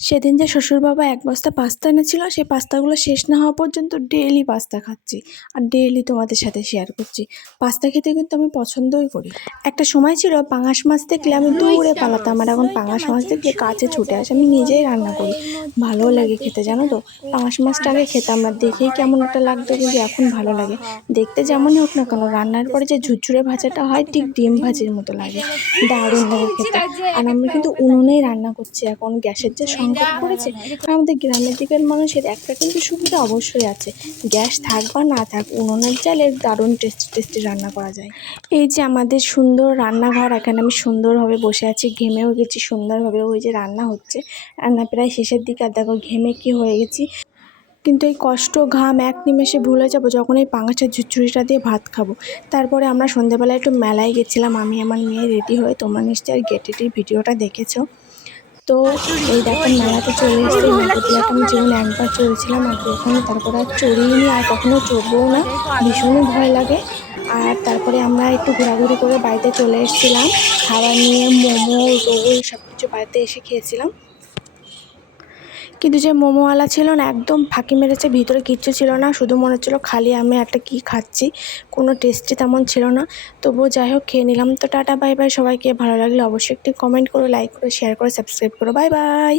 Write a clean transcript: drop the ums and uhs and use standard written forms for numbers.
সেদিন যে শ্বশুরবাবা এক বস্তা পাস্তা এনেছিল, সেই পাস্তাগুলো শেষ না হওয়া পর্যন্ত ডেইলি পাস্তা খাচ্ছি আর ডেইলি তোমাদের সাথে শেয়ার করছি। পাস্তা খেতে কিন্তু আমি পছন্দই করি। একটা সময় ছিল পাঙাশ মাছ দেখলে আমি দৌড়ে পালাতাম, আর এখন পাঙাশ মাছ দেখলে কাছে ছুটে আসে। আমি নিজেই রান্না করি, ভালো লাগে খেতে, জানো তো। পাঙাশ মাছটা আগে খেতাম না, দেখেই কেমন একটা লাগতো, কিন্তু এখন ভালো লাগে। দেখতে যেমনই হোক না কেন, রান্নার পরে যে ঝুরঝুরে ভাজাটা হয় ঠিক ডিম ভাজির মতো লাগে, দারুণ লাগে খেতে। আর আমি কিন্তু উনুনেই রান্না করছি এখন, গ্যাসের যে সংকট পড়েছে। আর আমাদের গ্রামের দিকের মানুষের একটা কিন্তু সুবিধা অবশ্যই আছে, গ্যাস থাক বা না থাক, উনুনের চালে দারুণ টেস্টি টেস্টি রান্না করা যায়। এই যে আমাদের সুন্দর রান্নাঘর, এখানে আমি সুন্দরভাবে বসে আছি, ঘেমেও গেছি সুন্দরভাবে। ওই যে রান্না হচ্ছে, রান্না প্রায় শেষের দিকে, আর দেখো ঘেমে কি হয়ে গেছি। কিন্তু এই কষ্ট ঘাম এক নিমেষে ভুলে যাব যখন এই পাঙাশের ঝুরঝুরিটা দিয়ে ভাত খাবো। তারপরে আমরা সন্ধ্যেবেলায় একটু মেলায় গেছিলাম, আমি আমার মেয়ে রেডি হয়ে। তোমরা নিশ্চয়ই গেটেটির ভিডিওটা দেখেছো। তো এই দেখো মেলাতে চলে এসেছি। নাগরদোলাটা আমি জীবনে একবার চড়েছিলাম, আর কখনো তারপরে আর চড়িনি, আর কখনো চড়বও না, ভীষণই ভয় লাগে। আর তারপরে আমরা একটু ঘোরাঘুরি করে বাড়িতে চলে এসেছিলাম খাবার নিয়ে, মোমো রোল সব কিছু বাড়িতে এসে খেয়েছিলাম। কিন্তু যে মোমোওয়ালা ছিল না, একদম ফাঁকি মেরেছে, ভিতরে কিচ্ছু ছিল না, শুধু মনে হচ্ছিলো খালি আমি একটা কি খাচ্ছি, কোনো টেস্টি তেমন ছিল না। তবুও যাই হোক খেয়ে নিলাম। তো টাটা বাই বাই সবাইকে, ভালো লাগলে অবশ্যই একটি কমেন্ট করো, লাইক করো, শেয়ার করো, সাবস্ক্রাইব করো। Bye bye.